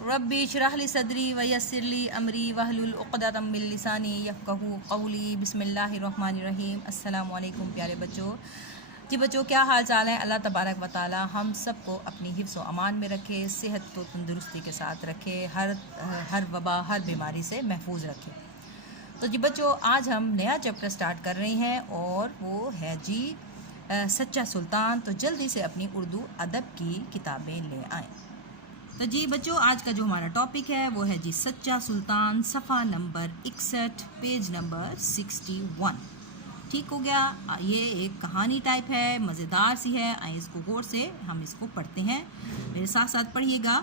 रब्बी इश्रह ली सदरी व यस्सिर ली अमरी वहलुल उक़दतम मिन लिसानी यफ़क़हू क़ौली। बिस्मिल्लाहिर्रहमानिर्रहीम। अस्सलामु अलैकुम प्यारे बच्चों। जी बच्चों, क्या हाल चाल है? अल्लाह तबारक व तआला हम सबको अपनी हिफ्ज़ व अमान में रखे, सेहत तो तंदुरुस्ती के साथ रखे, हर वबा हर बीमारी से महफूज रखे। तो जी बच्चों, आज हम नया चैप्टर स्टार्ट कर रहे हैं और वो है जी सच्चा सुल्तान। तो जल्दी से अपनी उर्दू अदब की किताबें ले आएँ। तो जी बच्चों, आज का जो हमारा टॉपिक है वो है जी सच्चा सुल्तान, सफ़ा नंबर 61, पेज नंबर 61। ठीक हो गया। ये एक कहानी टाइप है, मज़ेदार सी है। आइए इसको गौर से हम इसको पढ़ते हैं, मेरे साथ साथ पढ़िएगा।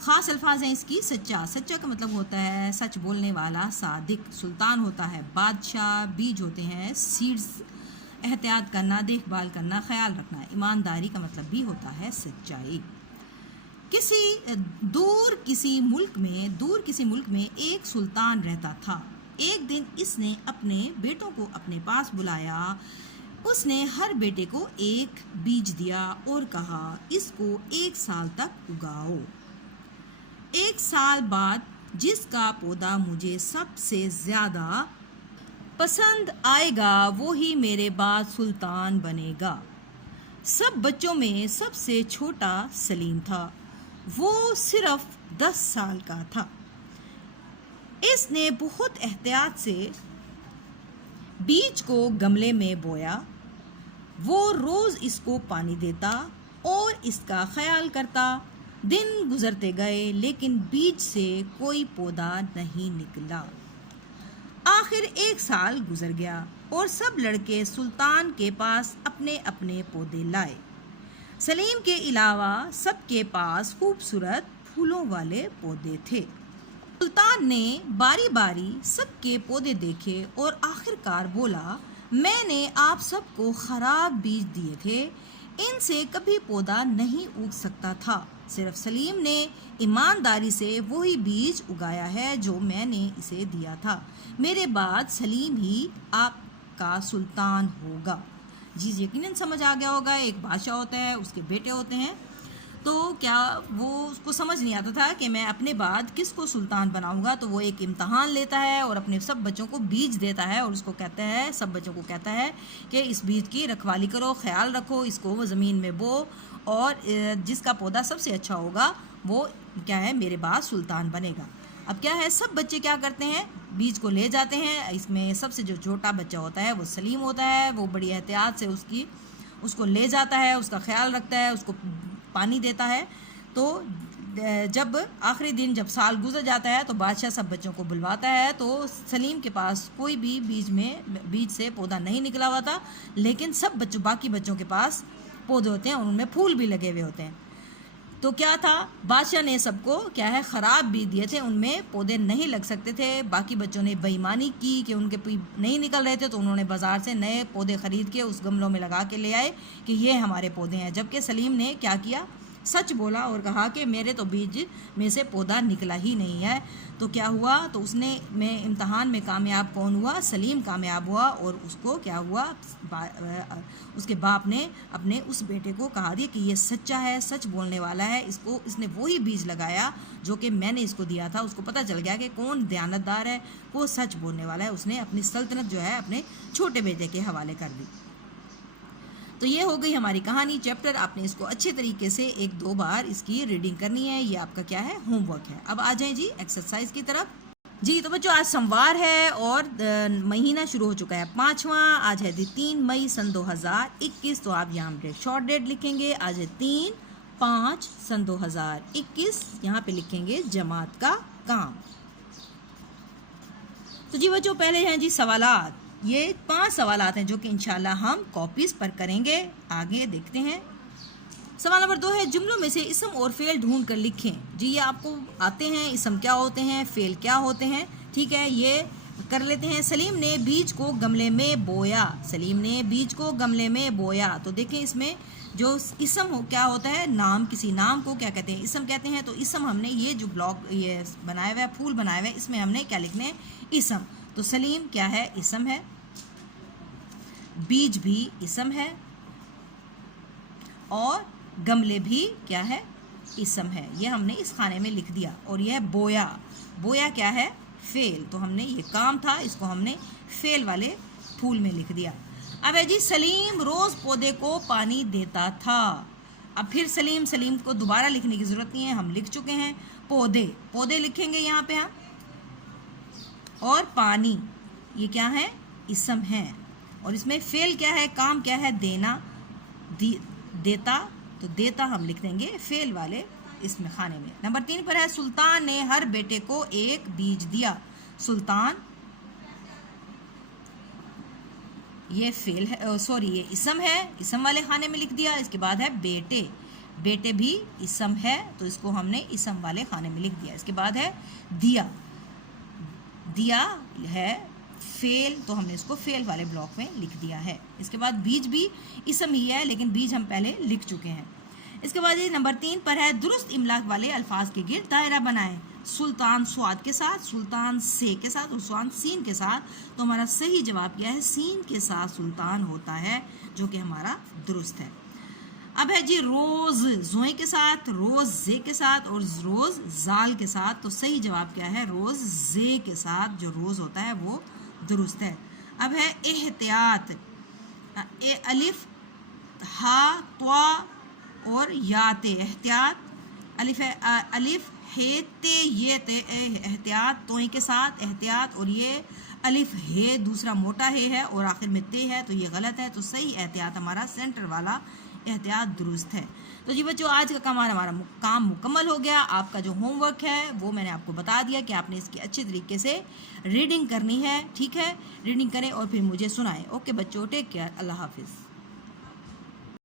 ख़ास अल्फाज हैं इसकी। सच्चा, सच्चा का मतलब होता है सच बोलने वाला, सादिक। सुल्तान होता है बादशाह। बीज होते हैं सीड्स। एहतियात करना, देखभाल करना, ख्याल रखना। ईमानदारी का मतलब भी होता है सच्चाई। दूर किसी मुल्क में एक सुल्तान रहता था। एक दिन इसने अपने बेटों को अपने पास बुलाया। उसने हर बेटे को एक बीज दिया और कहा, इसको 1 साल तक उगाओ। 1 साल बाद जिसका पौधा मुझे सबसे ज़्यादा पसंद आएगा वो ही मेरे बाद सुल्तान बनेगा। सब बच्चों में सबसे छोटा सलीम था। वो सिर्फ 10 साल का था। इसने बहुत एहतियात से बीज को गमले में बोया। वो रोज़ इसको पानी देता और इसका ख्याल करता। दिन गुजरते गए लेकिन बीज से कोई पौधा नहीं निकला। आखिर 1 साल गुजर गया और सब लड़के सुल्तान के पास अपने अपने पौधे लाए। सलीम के अलावा सबके पास खूबसूरत फूलों वाले पौधे थे। सुल्तान ने बारी बारी सबके पौधे देखे और आखिरकार बोला, मैंने आप सबको खराब बीज दिए थे, इनसे कभी पौधा नहीं उग सकता था। सिर्फ सलीम ने ईमानदारी से वही बीज उगाया है जो मैंने इसे दिया था। मेरे बाद सलीम ही आपका सुल्तान होगा। जी यकीनन समझ आ गया होगा। एक बादशाह होता है, उसके बेटे होते हैं। तो क्या वो उसको समझ नहीं आता था कि मैं अपने बाद किसको सुल्तान बनाऊंगा। तो वो एक इम्तहान लेता है और अपने सब बच्चों को बीज देता है और उसको कहता है, सब बच्चों को कहता है कि इस बीज की रखवाली करो, ख्याल रखो, इसको वो ज़मीन में बो और जिसका पौधा सबसे अच्छा होगा वो क्या है, मेरे बाद सुल्तान बनेगा। अब क्या है, सब बच्चे क्या करते हैं, बीज को ले जाते हैं। इसमें सबसे जो छोटा बच्चा होता है वो सलीम होता है। वो बड़ी एहतियात से उसको ले जाता है, उसका ख्याल रखता है, उसको पानी देता है। तो जब आखिरी दिन जब साल गुजर जाता है तो बादशाह सब बच्चों को बुलवाता है। तो सलीम के पास कोई भी बीज से पौधा नहीं निकला हुआ था, लेकिन सब बाकी बच्चों के पास पौधे होते हैं और उनमें फूल भी लगे हुए होते हैं। तो क्या था, बादशाह ने सबको क्या है ख़राब बीज दिए थे, उनमें पौधे नहीं लग सकते थे। बाकी बच्चों ने बेईमानी की कि उनके नहीं निकल रहे थे, तो उन्होंने बाज़ार से नए पौधे ख़रीद के उस गमलों में लगा के ले आए कि ये हमारे पौधे हैं। जबकि सलीम ने क्या किया, सच बोला और कहा कि मेरे तो बीज में से पौधा निकला ही नहीं है। तो क्या हुआ, तो में इम्तहान में कामयाब कौन हुआ, सलीम कामयाब हुआ। और उसको क्या हुआ, उसके बाप ने अपने उस बेटे को कहा दिया कि ये सच्चा है, सच बोलने वाला है, इसने वही बीज लगाया जो कि मैंने इसको दिया था। उसको पता चल गया कि कौन दयानतदार है, वो सच बोलने वाला है। उसने अपनी सल्तनत जो है अपने छोटे बेटे के हवाले कर दी। तो ये हो गई हमारी कहानी, चैप्टर। आपने इसको अच्छे तरीके से 1-2 बार इसकी रीडिंग करनी है। ये आपका क्या है, होमवर्क है। अब आ जाएं जी एक्सरसाइज की तरफ। जी तो बच्चों, आज सोमवार है और महीना शुरू हो चुका है 5वां। आज है 3 मई सन 2021। तो आप यहाँ पे शॉर्ट डेट लिखेंगे। आज है 3/5 सन 2021। यहाँ पे लिखेंगे जमात का काम। तो जी बच्चों, पहले हैं जी सवालात। ये 5 सवालात हैं जो कि इंशाल्लाह हम कॉपीज़ पर करेंगे। आगे देखते हैं। सवाल नंबर 2 है, जुमलों में से इसम और फेल ढूंढ कर लिखें। जी ये आपको आते हैं, इसम क्या होते हैं, फेल क्या होते हैं। ठीक है, ये कर लेते हैं। सलीम ने बीज को गमले में बोया। सलीम ने बीज को गमले में बोया। तो देखें इसमें जो इसम क्या होता है, नाम, किसी नाम को क्या कहते हैं, इसम कहते हैं। तो इसम हमने ये जो ब्लॉक ये बनाया हुआ है, फूल बनाया हुआ है, इसमें हमने क्या लिखना है, इसम। तो सलीम क्या है, इसम है। बीज भी इसम है और गमले भी क्या है, इसम है, ये हमने इस खाने में लिख दिया। और यह बोया, बोया क्या है? फेल। तो हमने ये काम था, इसको हमने फेल वाले फूल में लिख दिया। अब है जी सलीम रोज़ पौधे को पानी देता था। अब फिर सलीम, सलीम को दोबारा लिखने की ज़रूरत नहीं है, हम लिख चुके हैं। पौधे, पौधे लिखेंगे यहाँ पे हम। और पानी, ये क्या है? इसम है। और इसमें फेल क्या है? काम क्या है? देना, देता। तो देता हम लिख देंगे फेल वाले इसमें खाने में। नंबर 3 पर है सुल्तान ने हर बेटे को एक बीज दिया। सुल्तान, ये फेल है, सॉरी ये इसम है, इसम वाले खाने में लिख दिया। इसके बाद है बेटे, बेटे भी इसम है, तो इसको हमने इसम वाले खाने में लिख दिया। इसके बाद है दिया, दिया है फेल, तो हमने इसको फेल वाले ब्लॉक में लिख दिया है। इसके बाद बीज भी इसम ही है, लेकिन बीज हम पहले लिख चुके हैं। इसके बाद ये नंबर 3 पर है दुरुस्त इमला वाले अल्फाज के गिर्द दायरा बनाएं। सुल्तान स्वाद के साथ, सुल्तान से के साथ और सुल्तान सीन के साथ। तो हमारा सही जवाब क्या है? सीन के साथ सुल्तान होता है, जो कि हमारा दुरुस्त है। अब है जी रोज़ जोए के साथ, रोज़ जे के साथ और रोज़ जाल के साथ। तो सही जवाब क्या है? रोज़ जे के साथ जो रोज़ होता है वो दुरुस्त है। अब है एहतियात, अलिफ हा त्वा और याते, एहतियात, अलिफ है, अलिफ हे ते ये ते, एहतियात तोई के साथ एहतियात, और ये अलिफ हे दूसरा मोटा हे है और आखिर में ते है, तो ये गलत है। तो सही एहतियात हमारा सेंटर वाला एहतियात दुरुस्त है। तो जी बच्चों, आज का हमारा काम मुकम्मल हो गया। आपका जो होमवर्क है वो मैंने आपको बता दिया कि आपने इसकी अच्छे तरीके से रीडिंग करनी है। ठीक है, रीडिंग करें और फिर मुझे सुनाएं। ओके बच्चों, टेक केयर, अल्लाह हाफिज़।